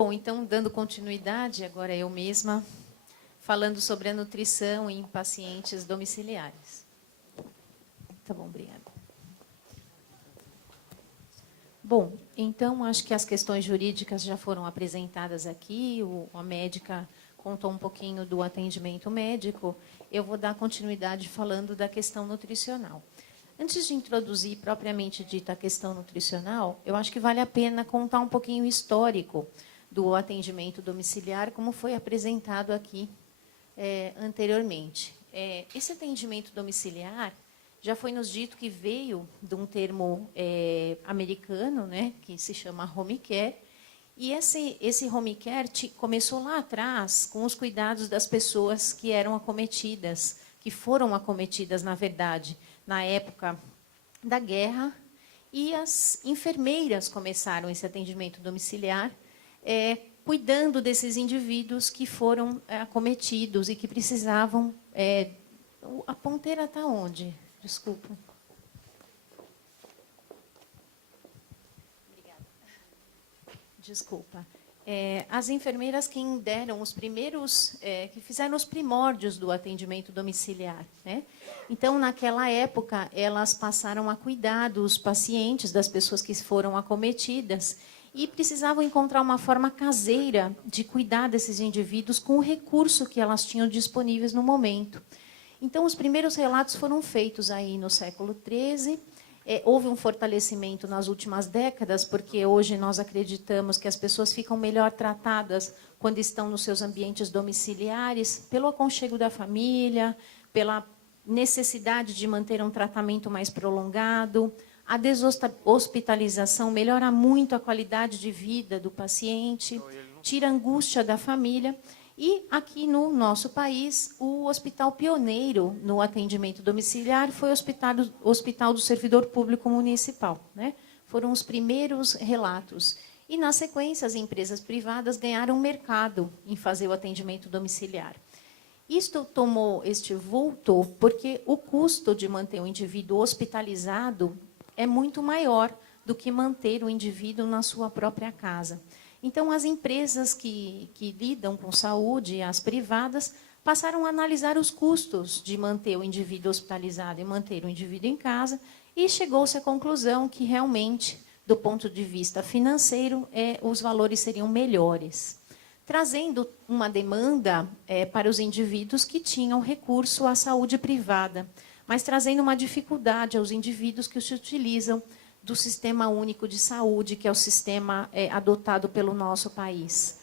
Bom, então, dando continuidade, agora eu mesma, falando sobre a nutrição em pacientes domiciliares. Tá bom, obrigada. Bom, então, acho que as questões jurídicas já foram apresentadas aqui, a médica contou um pouquinho do atendimento médico, eu vou dar continuidade falando da questão nutricional. Antes de introduzir propriamente dita a questão nutricional, eu acho que vale a pena contar um pouquinho o histórico do atendimento domiciliar, como foi apresentado aqui anteriormente. Esse atendimento domiciliar já foi nos dito que veio de um termo americano, né, que se chama home care, e esse home care começou lá atrás com os cuidados das pessoas que eram acometidas, que foram acometidas, na verdade, na época da guerra, e as enfermeiras começaram esse atendimento domiciliar, cuidando desses indivíduos que foram acometidos e que precisavam... a ponteira está onde? Desculpa. Obrigada. Desculpa. As enfermeiras quem deram os primeiros, que fizeram os primórdios do atendimento domiciliar, né? Então, naquela época, elas passaram a cuidar dos pacientes, das pessoas que foram acometidas, e precisavam encontrar uma forma caseira de cuidar desses indivíduos com o recurso que elas tinham disponíveis no momento. Então, os primeiros relatos foram feitos aí no século XIII. Houve um fortalecimento nas últimas décadas, porque hoje nós acreditamos que as pessoas ficam melhor tratadas quando estão nos seus ambientes domiciliares, pelo aconchego da família, pela necessidade de manter um tratamento mais prolongado. A deshospitalização melhora muito a qualidade de vida do paciente, tira a angústia da família. E aqui no nosso país, o hospital pioneiro no atendimento domiciliar foi o Hospital do Servidor Público Municipal, né? Foram os primeiros relatos. E, na sequência, as empresas privadas ganharam mercado em fazer o atendimento domiciliar. Isto tomou este vulto porque o custo de manter o indivíduo hospitalizado é muito maior do que manter o indivíduo na sua própria casa. Então, as empresas que lidam com saúde, as privadas, passaram a analisar os custos de manter o indivíduo hospitalizado e manter o indivíduo em casa, e chegou-se à conclusão que, realmente, do ponto de vista financeiro, os valores seriam melhores, trazendo uma demanda para os indivíduos que tinham recurso à saúde privada, mas trazendo uma dificuldade aos indivíduos que se utilizam do Sistema Único de Saúde, que é o sistema adotado pelo nosso país.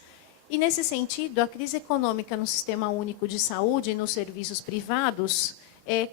E, nesse sentido, a crise econômica no Sistema Único de Saúde e nos serviços privados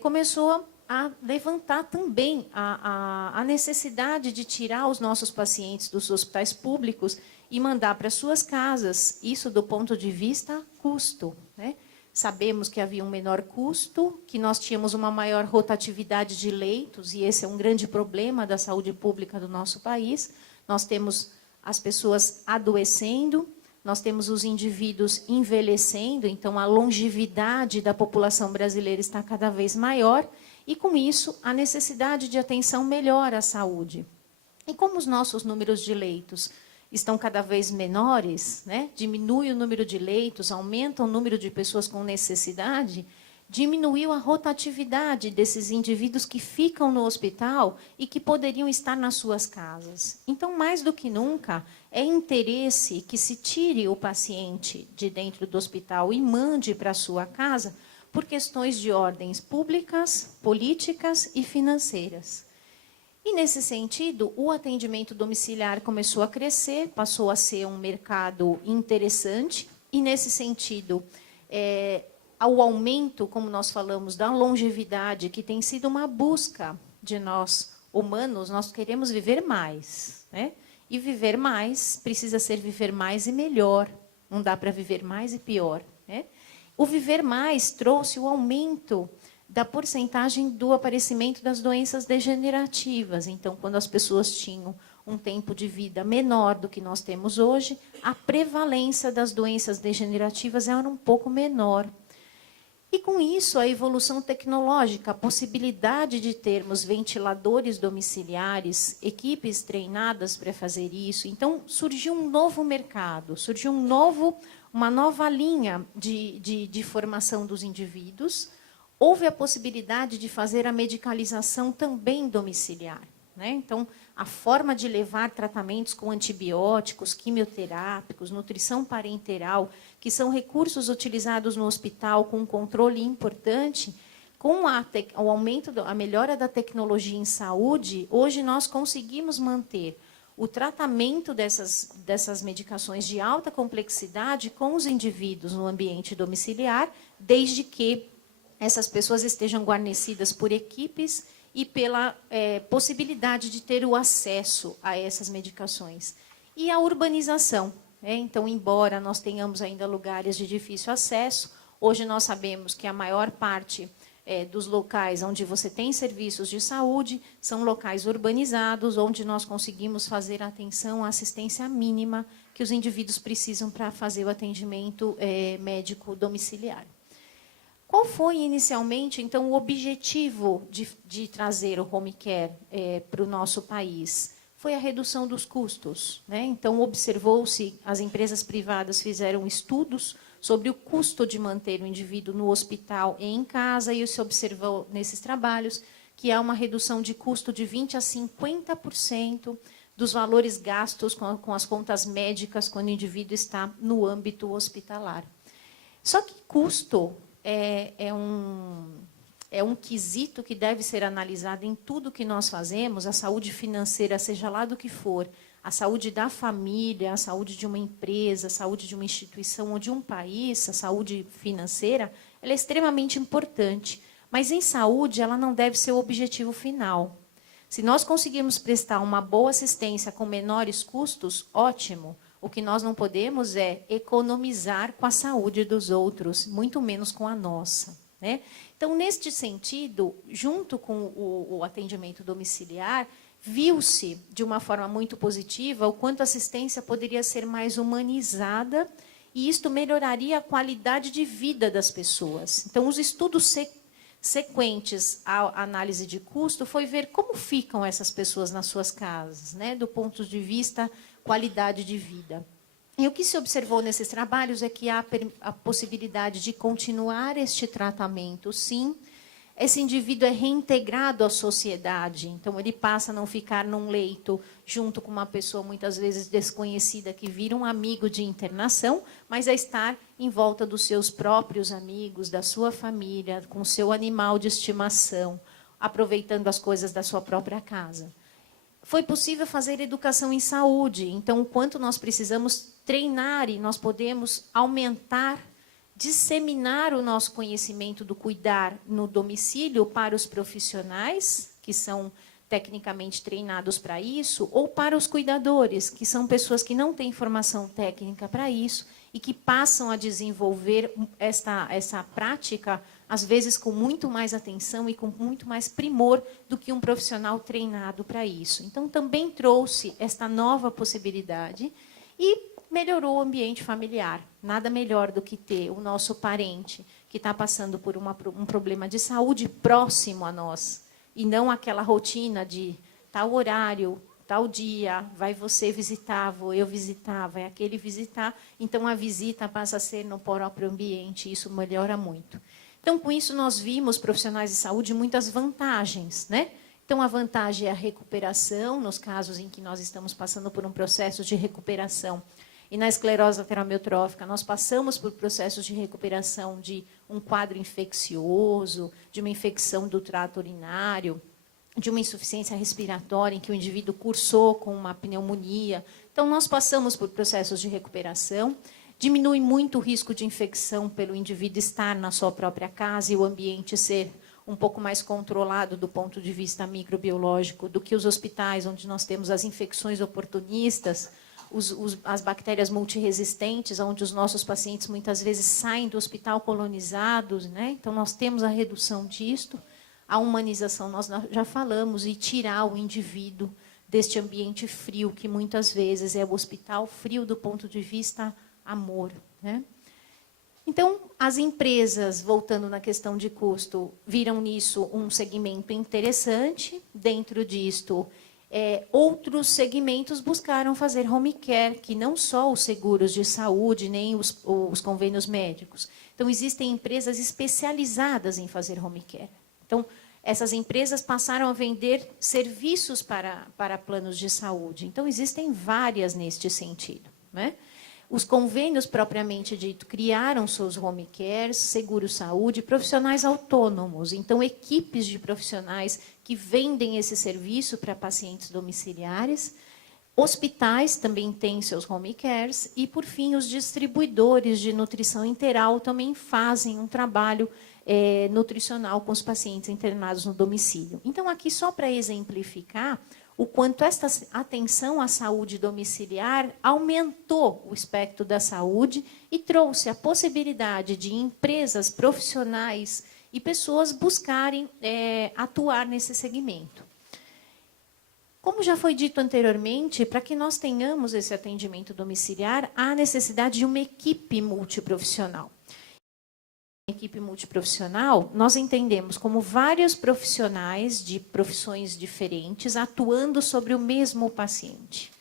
começou a levantar também a necessidade de tirar os nossos pacientes dos hospitais públicos e mandar para suas casas, isso do ponto de vista custo, né? Sabemos que havia um menor custo, que nós tínhamos uma maior rotatividade de leitos, e esse é um grande problema da saúde pública do nosso país. Nós temos as pessoas adoecendo, nós temos os indivíduos envelhecendo, então a longevidade da população brasileira está cada vez maior, e com isso a necessidade de atenção melhor à saúde. E como os nossos números de leitos estão cada vez menores, né? Diminui o número de leitos, aumenta o número de pessoas com necessidade, diminuiu a rotatividade desses indivíduos que ficam no hospital e que poderiam estar nas suas casas. Então, mais do que nunca, é interesse que se tire o paciente de dentro do hospital e mande para a sua casa por questões de ordens públicas, políticas e financeiras. E, nesse sentido, o atendimento domiciliar começou a crescer, passou a ser um mercado interessante, e, nesse sentido, ao aumento, como nós falamos, da longevidade, que tem sido uma busca de nós, humanos, nós queremos viver mais, né? E viver mais precisa ser viver mais e melhor, não dá para viver mais e pior, né? O viver mais trouxe o aumento da porcentagem do aparecimento das doenças degenerativas. Então, quando as pessoas tinham um tempo de vida menor do que nós temos hoje, a prevalência das doenças degenerativas era um pouco menor. E, com isso, a evolução tecnológica, a possibilidade de termos ventiladores domiciliares, equipes treinadas para fazer isso. Então, surgiu um novo mercado, surgiu uma nova linha de formação dos indivíduos. Houve a possibilidade de fazer a medicalização também domiciliar, né? Então, a forma de levar tratamentos com antibióticos, quimioterápicos, nutrição parenteral, que são recursos utilizados no hospital com um controle importante, com o aumento, a melhora da tecnologia em saúde, hoje nós conseguimos manter o tratamento dessas medicações de alta complexidade com os indivíduos no ambiente domiciliar, desde que essas pessoas estejam guarnecidas por equipes e pela possibilidade de ter o acesso a essas medicações. E a urbanização. Então, embora nós tenhamos ainda lugares de difícil acesso, hoje nós sabemos que a maior parte dos locais onde você tem serviços de saúde são locais urbanizados, onde nós conseguimos fazer a atenção, a assistência mínima que os indivíduos precisam para fazer o atendimento médico domiciliar. Qual foi, inicialmente, então, o objetivo de trazer o home care para o nosso país? Foi a redução dos custos, né? Então, observou-se, as empresas privadas fizeram estudos sobre o custo de manter o indivíduo no hospital e em casa, e se observou nesses trabalhos que há uma redução de custo de 20% a 50% dos valores gastos com as contas médicas quando o indivíduo está no âmbito hospitalar. Só que custo é um quesito que deve ser analisado em tudo que nós fazemos, a saúde financeira, seja lá do que for, a saúde da família, a saúde de uma empresa, a saúde de uma instituição ou de um país, a saúde financeira, ela é extremamente importante. Mas, em saúde, ela não deve ser o objetivo final. Se nós conseguirmos prestar uma boa assistência com menores custos, ótimo. O que nós não podemos é economizar com a saúde dos outros, muito menos com a nossa, né? Então, neste sentido, junto com o atendimento domiciliar, viu-se de uma forma muito positiva o quanto a assistência poderia ser mais humanizada e isto melhoraria a qualidade de vida das pessoas. Então, os estudos sequentes à análise de custo foi ver como ficam essas pessoas nas suas casas, né, do ponto de vista qualidade de vida. E o que se observou nesses trabalhos é que há a possibilidade de continuar este tratamento, sim. Esse indivíduo é reintegrado à sociedade, então ele passa a não ficar num leito junto com uma pessoa muitas vezes desconhecida que vira um amigo de internação, mas a estar em volta dos seus próprios amigos, da sua família, com o seu animal de estimação, aproveitando as coisas da sua própria casa. Foi possível fazer educação em saúde, então o quanto nós precisamos treinar e nós podemos aumentar, disseminar o nosso conhecimento do cuidar no domicílio para os profissionais, que são tecnicamente treinados para isso, ou para os cuidadores, que são pessoas que não têm formação técnica para isso e que passam a desenvolver essa prática, às vezes com muito mais atenção e com muito mais primor do que um profissional treinado para isso. Então, também trouxe esta nova possibilidade e melhorou o ambiente familiar. Nada melhor do que ter o nosso parente que está passando por um problema de saúde próximo a nós, e não aquela rotina de tal horário, tal dia, vai você visitar, vou eu visitar, vai aquele visitar. Então, a visita passa a ser no próprio ambiente, e isso melhora muito. Então, com isso, nós vimos, profissionais de saúde, muitas vantagens, né? Então, a vantagem é a recuperação, nos casos em que nós estamos passando por um processo de recuperação. E na esclerose lateral amiotrófica, nós passamos por processos de recuperação de um quadro infeccioso, de uma infecção do trato urinário, de uma insuficiência respiratória, em que o indivíduo cursou com uma pneumonia. Então, nós passamos por processos de recuperação. Diminui muito o risco de infecção pelo indivíduo estar na sua própria casa e o ambiente ser um pouco mais controlado do ponto de vista microbiológico do que os hospitais, onde nós temos as infecções oportunistas, as bactérias multiresistentes, onde os nossos pacientes muitas vezes saem do hospital colonizados, né? Então, nós temos a redução disto, a humanização, nós já falamos, e tirar o indivíduo deste ambiente frio, que muitas vezes é o hospital frio do ponto de vista amor, né? Então, as empresas, voltando na questão de custo, viram nisso um segmento interessante. Dentro disto, outros segmentos buscaram fazer home care, que não só os seguros de saúde, nem os convênios médicos. Então, existem empresas especializadas em fazer home care. Então, essas empresas passaram a vender serviços para planos de saúde. Então, existem várias neste sentido, né? Os convênios, propriamente dito, criaram seus home cares, seguro-saúde, profissionais autônomos. Então, equipes de profissionais que vendem esse serviço para pacientes domiciliares. Hospitais também têm seus home cares. E, por fim, os distribuidores de nutrição interal também fazem um trabalho nutricional com os pacientes internados no domicílio. Então, aqui, só para exemplificar o quanto esta atenção à saúde domiciliar aumentou o espectro da saúde e trouxe a possibilidade de empresas, profissionais e pessoas buscarem atuar nesse segmento. Como já foi dito anteriormente, para que nós tenhamos esse atendimento domiciliar, há necessidade de uma equipe multiprofissional. Equipe multiprofissional, nós entendemos como vários profissionais de profissões diferentes atuando sobre o mesmo paciente.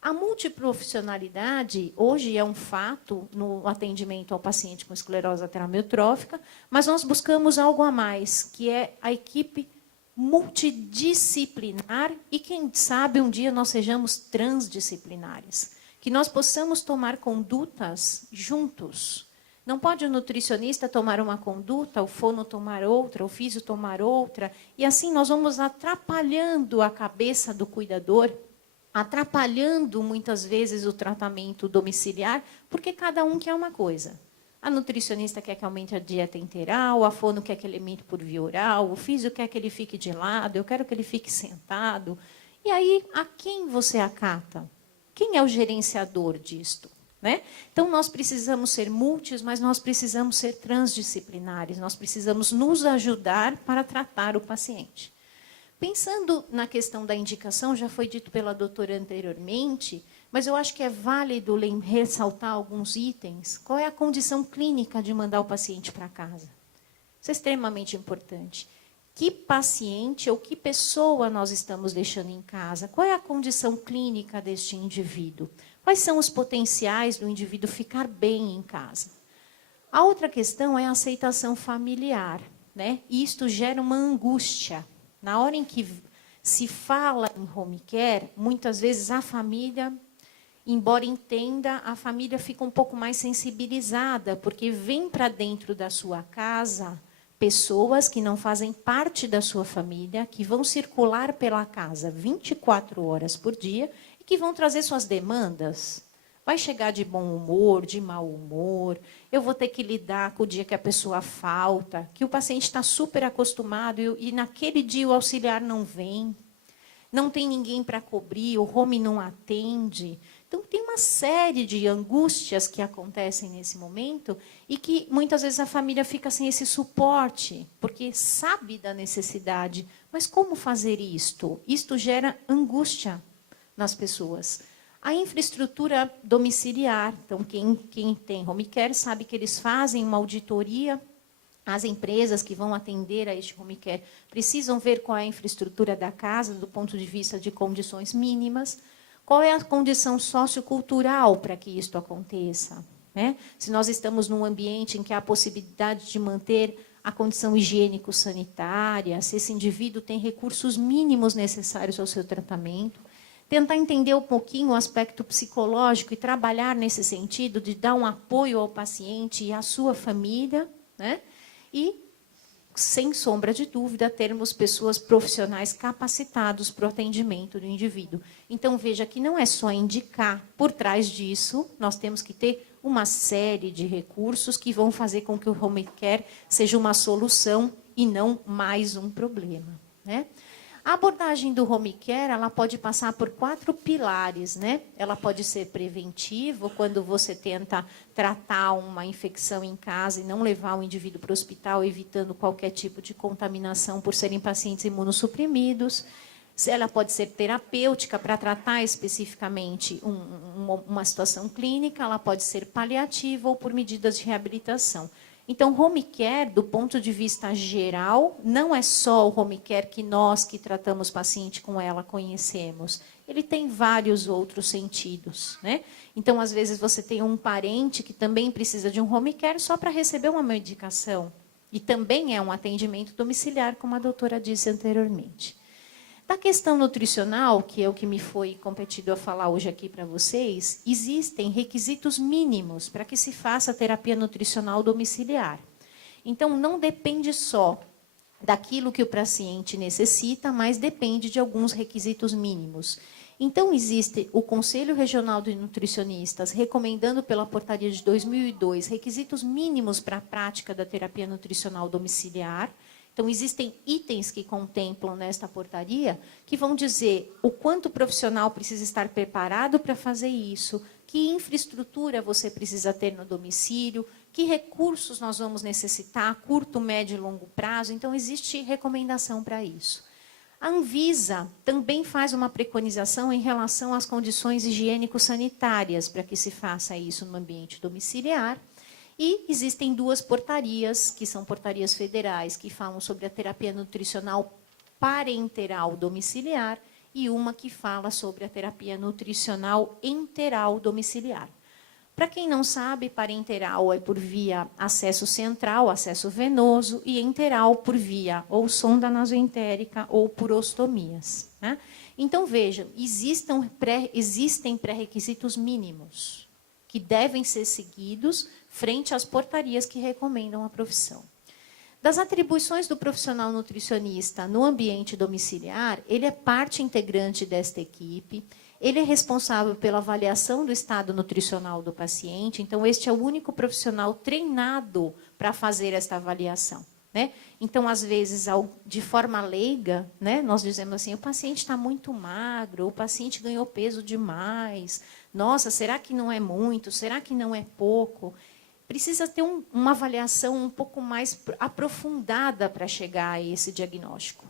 A multiprofissionalidade hoje é um fato no atendimento ao paciente com esclerose lateral amiotrófica, mas nós buscamos algo a mais, que é a equipe multidisciplinar e, quem sabe, um dia nós sejamos transdisciplinares, que nós possamos tomar condutas juntos. Não pode o nutricionista tomar uma conduta, o fono tomar outra, o físio tomar outra, e assim nós vamos atrapalhando a cabeça do cuidador, atrapalhando muitas vezes o tratamento domiciliar, porque cada um quer uma coisa. A nutricionista quer que aumente a dieta interal, a fono quer que ele aumente por via oral, o físio quer que ele fique de lado, eu quero que ele fique sentado. E aí, a quem você acata? Quem é o gerenciador disto? Né? Então, nós precisamos ser mas nós precisamos ser transdisciplinares, nós precisamos nos ajudar para tratar o paciente. Pensando na questão da indicação, já foi dito pela doutora anteriormente, mas eu acho que é válido ressaltar alguns itens. Qual é a condição clínica de mandar o paciente para casa? Isso é extremamente importante. Que paciente ou que pessoa nós estamos deixando em casa? Qual é a condição clínica deste indivíduo? Quais são os potenciais do indivíduo ficar bem em casa? A outra questão é a aceitação familiar, né? E isto gera uma angústia. Na hora em que se fala em home care, muitas vezes a família, embora entenda, a família fica um pouco mais sensibilizada, porque vem para dentro da sua casa pessoas que não fazem parte da sua família, que vão circular pela casa 24 horas por dia, que vão trazer suas demandas. Vai chegar de bom humor, de mau humor, eu vou ter que lidar com o dia que a pessoa falta, que o paciente está super acostumado e naquele dia o auxiliar não vem, não tem ninguém para cobrir, o home não atende. Então, tem uma série de angústias que acontecem nesse momento e que muitas vezes a família fica sem esse suporte, porque sabe da necessidade, mas como fazer isto? Isto gera angústia nas pessoas. A infraestrutura domiciliar, então quem tem home care sabe que eles fazem uma auditoria, as empresas que vão atender a este home care precisam ver qual é a infraestrutura da casa do ponto de vista de condições mínimas, qual é a condição sociocultural para que isto aconteça, né? Se nós estamos num ambiente em que há a possibilidade de manter a condição higiênico-sanitária, se esse indivíduo tem recursos mínimos necessários ao seu tratamento, tentar entender um pouquinho o aspecto psicológico e trabalhar nesse sentido de dar um apoio ao paciente e à sua família, né? E, sem sombra de dúvida, termos pessoas profissionais capacitados para o atendimento do indivíduo. Então, veja que não é só indicar. Por trás disso, nós temos que ter uma série de recursos que vão fazer com que o home care seja uma solução e não mais um problema, né? A abordagem do home care, ela pode passar por 4 pilares, né? Ela pode ser preventiva, quando você tenta tratar uma infecção em casa e não levar o indivíduo para o hospital, evitando qualquer tipo de contaminação por serem pacientes imunossuprimidos. Ela pode ser terapêutica para tratar especificamente uma situação clínica, ela pode ser paliativa ou por medidas de reabilitação. Então, home care, do ponto de vista geral, não é só o home care que nós que tratamos paciente com ela conhecemos. Ele tem vários outros sentidos, né? Então, às vezes, você tem um parente que também precisa de um home care só para receber uma medicação. E também é um atendimento domiciliar, como a doutora disse anteriormente. Da questão nutricional, que é o que me foi competido a falar hoje aqui para vocês, existem requisitos mínimos para que se faça terapia nutricional domiciliar. Então, não depende só daquilo que o paciente necessita, mas depende de alguns requisitos mínimos. Então, existe o Conselho Regional de Nutricionistas recomendando pela portaria de 2002 requisitos mínimos para a prática da terapia nutricional domiciliar. Então, existem itens que contemplam nesta portaria que vão dizer o quanto o profissional precisa estar preparado para fazer isso, que infraestrutura você precisa ter no domicílio, que recursos nós vamos necessitar a curto, médio e longo prazo. Então, existe recomendação para isso. A Anvisa também faz uma preconização em relação às condições higiênico-sanitárias para que se faça isso no ambiente domiciliar. E existem duas portarias, que são portarias federais, que falam sobre a terapia nutricional parenteral domiciliar e uma que fala sobre a terapia nutricional enteral domiciliar. Para quem não sabe, parenteral é por via acesso central, acesso venoso, e enteral por via ou sonda nasoentérica ou por ostomias, né? Então, vejam, existem pré-requisitos mínimos que devem ser seguidos frente às portarias que recomendam a profissão. Das atribuições do profissional nutricionista no ambiente domiciliar, ele é parte integrante desta equipe, ele é responsável pela avaliação do estado nutricional do paciente, então este é o único profissional treinado para fazer esta avaliação, né? Então, às vezes, de forma leiga, né, nós dizemos assim, o paciente está muito magro, o paciente ganhou peso demais, nossa, será que não é muito, será que não é pouco? Precisa ter uma avaliação um pouco mais aprofundada para chegar a esse diagnóstico.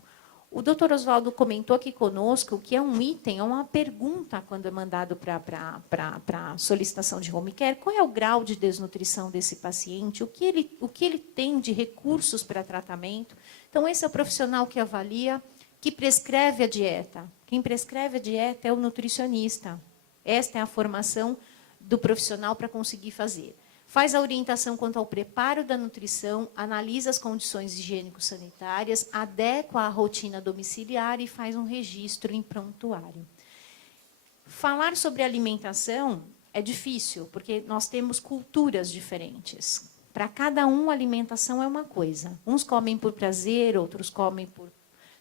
O doutor Oswaldo comentou aqui conosco que é um item, é uma pergunta quando é mandado para solicitação de home care, qual é o grau de desnutrição desse paciente, o que ele tem de recursos para tratamento. Então, esse é o profissional que avalia, que prescreve a dieta. Quem prescreve a dieta é o nutricionista. Esta é a formação do profissional para conseguir fazer. Faz a orientação quanto ao preparo da nutrição, analisa as condições higiênico-sanitárias, adequa a rotina domiciliar e faz um registro em prontuário. Falar sobre alimentação é difícil, porque nós temos culturas diferentes. Para cada um, a alimentação é uma coisa. Uns comem por prazer, outros comem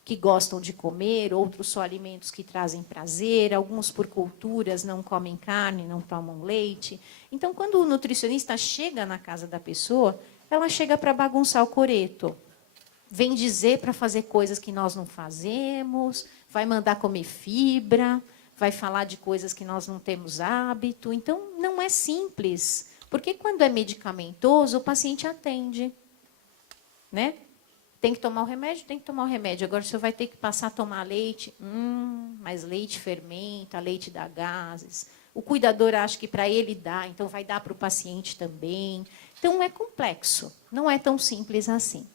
que gostam de comer, outros só alimentos que trazem prazer, alguns por culturas não comem carne, não tomam leite. Então, quando o nutricionista chega na casa da pessoa, ela chega para bagunçar o coreto. Vem dizer para fazer coisas que nós não fazemos, vai mandar comer fibra, vai falar de coisas que nós não temos hábito. Então, não é simples, porque quando é medicamentoso, o paciente atende, né? Tem que tomar o remédio? Tem que tomar o remédio. Agora, o senhor vai ter que passar a tomar leite. Mas leite fermenta, leite dá gases. O cuidador acha que para ele dá, então vai dar para o paciente também. Então, é complexo. Não é tão simples assim.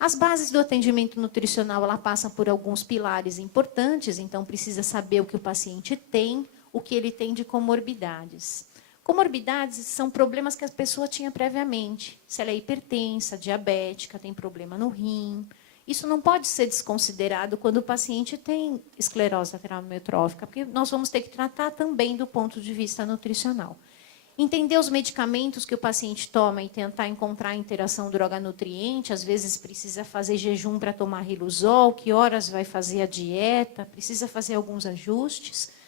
As bases do atendimento nutricional, ela passa por alguns pilares importantes. Então, precisa saber o que o paciente tem, o que ele tem de comorbidades. Comorbidades são problemas que a pessoa tinha previamente. Se ela é hipertensa, diabética, tem problema no rim. Isso não pode ser desconsiderado quando o paciente tem esclerose lateral amiotrófica, porque nós vamos ter que tratar também do ponto de vista nutricional. Entender os medicamentos que o paciente toma e tentar encontrar a interação droga-nutriente. Às vezes precisa fazer jejum para tomar Riluzol, que horas vai fazer a dieta, precisa fazer alguns ajustes.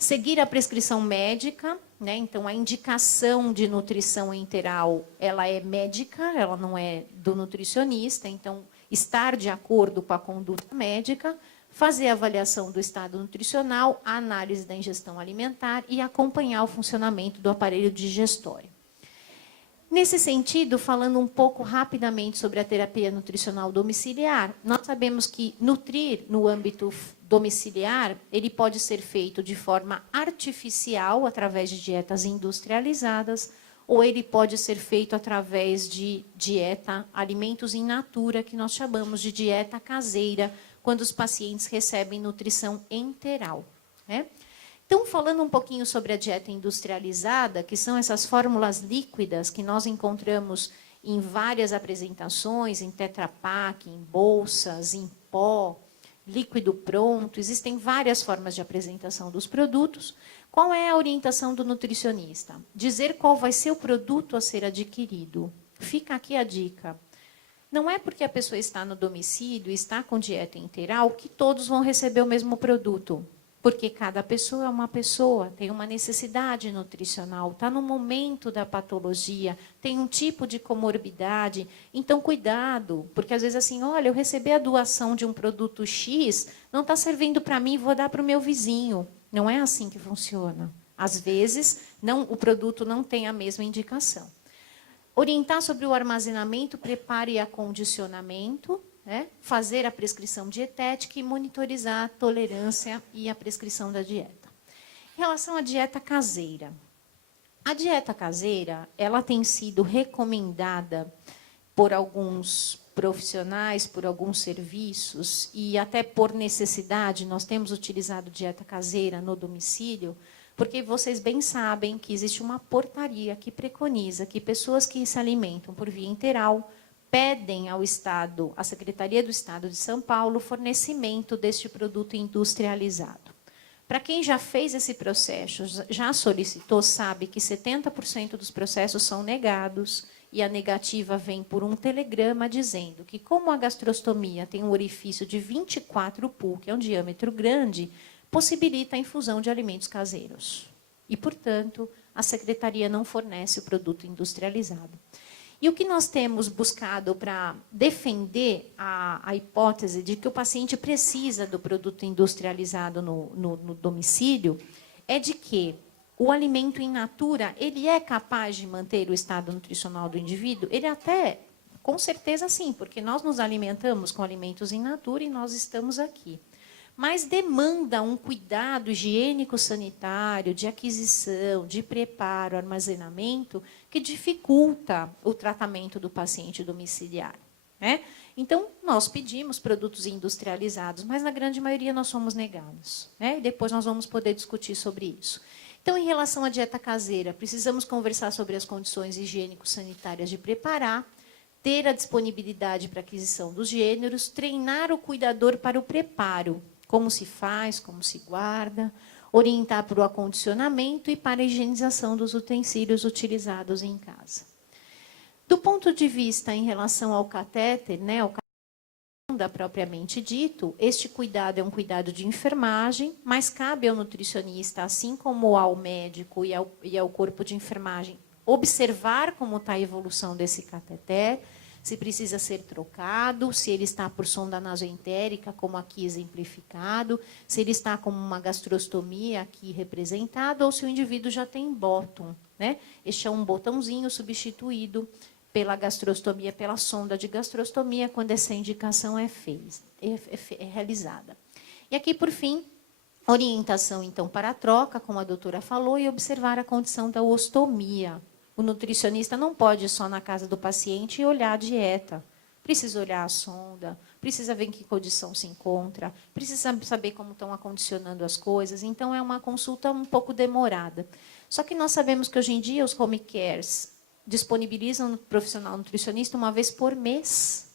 Seguir a prescrição médica, né? Então, a indicação de nutrição enteral, ela é médica, ela não é do nutricionista. Então, estar de acordo com a conduta médica, fazer a avaliação do estado nutricional, a análise da ingestão alimentar e acompanhar o funcionamento do aparelho digestório. Nesse sentido, falando um pouco rapidamente sobre a terapia nutricional domiciliar, nós sabemos que nutrir no âmbito domiciliar, ele pode ser feito de forma artificial, através de dietas industrializadas, ou ele pode ser feito através de dieta, alimentos in natura, que nós chamamos de dieta caseira, quando os pacientes recebem nutrição enteral, né? Então, falando um pouquinho sobre a dieta industrializada, que são essas fórmulas líquidas que nós encontramos em várias apresentações, em Tetra Pak, em bolsas, em pó, líquido pronto, existem várias formas de apresentação dos produtos. Qual é a orientação do nutricionista? Dizer qual vai ser o produto a ser adquirido. Fica aqui a dica. Não é porque a pessoa está no domicílio, está com dieta integral, que todos vão receber o mesmo produto. Porque cada pessoa é uma pessoa, tem uma necessidade nutricional, está no momento da patologia, tem um tipo de comorbidade. Então, cuidado, porque às vezes assim, olha, eu recebi a doação de um produto X, não está servindo para mim, vou dar para o meu vizinho. Não é assim que funciona. Às vezes, o produto não tem a mesma indicação. Orientar sobre o armazenamento, preparo e acondicionamento, né? Fazer a prescrição dietética e monitorizar a tolerância e a prescrição da dieta. Em relação à dieta caseira. A dieta caseira, ela tem sido recomendada por alguns profissionais, por alguns serviços, e até por necessidade, nós temos utilizado dieta caseira no domicílio, porque vocês bem sabem que existe uma portaria que preconiza que pessoas que se alimentam por via enteral pedem ao Estado, à Secretaria do Estado de São Paulo, fornecimento deste produto industrializado. Para quem já fez esse processo, já solicitou, sabe que 70% dos processos são negados e a negativa vem por um telegrama dizendo que, como a gastrostomia tem um orifício de 24 pu, que é um diâmetro grande, possibilita a infusão de alimentos caseiros. E, portanto, a Secretaria não fornece o produto industrializado. E o que nós temos buscado para defender a hipótese de que o paciente precisa do produto industrializado no domicílio é de que o alimento in natura, ele é capaz de manter o estado nutricional do indivíduo? Ele até, com certeza sim, porque nós nos alimentamos com alimentos in natura e nós estamos aqui. Mas demanda um cuidado higiênico-sanitário, de aquisição, de preparo, armazenamento, que dificulta o tratamento do paciente domiciliar, né? Então, nós pedimos produtos industrializados, mas na grande maioria nós somos negados, né? E depois nós vamos poder discutir sobre isso. Então, em relação à dieta caseira, precisamos conversar sobre as condições higiênico-sanitárias de preparar, ter a disponibilidade para aquisição dos gêneros, treinar o cuidador para o preparo, como se faz, como se guarda, orientar para o acondicionamento e para a higienização dos utensílios utilizados em casa. Do ponto de vista em relação ao catéter, né, ao catéter propriamente dito, este cuidado é um cuidado de enfermagem, mas cabe ao nutricionista, assim como ao médico e ao corpo de enfermagem, observar como está a evolução desse cateter, se precisa ser trocado, se ele está por sonda nasoentérica, como aqui exemplificado, se ele está com uma gastrostomia aqui representada, ou se o indivíduo já tem bottom, né? Este é um botãozinho substituído pela gastrostomia, pela sonda de gastrostomia, quando essa indicação é realizada. E aqui, por fim, orientação, então, para a troca, como a doutora falou, e observar a condição da ostomia. O nutricionista não pode ir só na casa do paciente e olhar a dieta. Precisa olhar a sonda, precisa ver em que condição se encontra, precisa saber como estão acondicionando as coisas. Então, é uma consulta um pouco demorada. Só que nós sabemos que, hoje em dia, os home cares disponibilizam o profissional nutricionista uma vez por mês.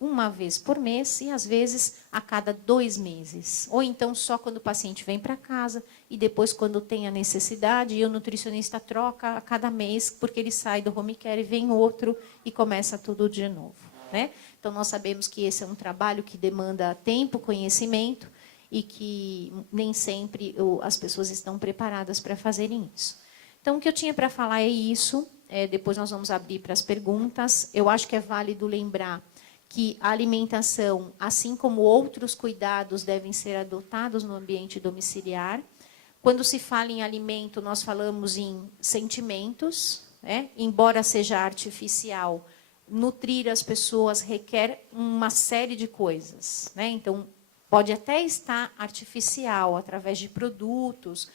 Uma vez por mês e, às vezes, a cada 2 meses. Ou então, só quando o paciente vem para casa e depois, quando tem a necessidade, e o nutricionista troca a cada mês, porque ele sai do home care e vem outro e começa tudo de novo, né? Então, nós sabemos que esse é um trabalho que demanda tempo, conhecimento, e que nem sempre as pessoas estão preparadas para fazerem isso. Então, o que eu tinha para falar é isso. Depois nós vamos abrir para as perguntas. Eu acho que é válido lembrar que a alimentação, assim como outros cuidados, devem ser adotados no ambiente domiciliar. Quando se fala em alimento, nós falamos em sentimentos, embora seja artificial, nutrir as pessoas requer uma série de coisas, né? Então, pode até estar artificial, através de produtos,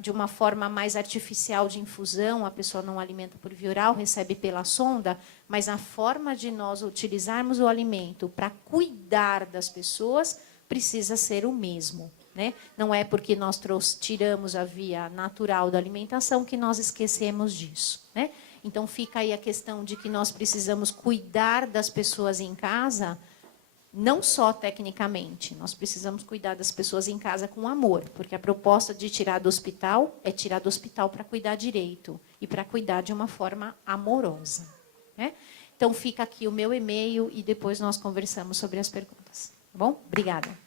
de uma forma mais artificial de infusão, a pessoa não alimenta por via oral, recebe pela sonda, mas a forma de nós utilizarmos o alimento para cuidar das pessoas precisa ser o mesmo, né? Não é porque nós tiramos a via natural da alimentação que nós esquecemos disso, né? Então, fica aí a questão de que nós precisamos cuidar das pessoas em casa, não só tecnicamente, nós precisamos cuidar das pessoas em casa com amor, porque a proposta de tirar do hospital é tirar do hospital para cuidar direito e para cuidar de uma forma amorosa, né? Então, fica aqui o meu e-mail e depois nós conversamos sobre as perguntas. Tá bom? Obrigada.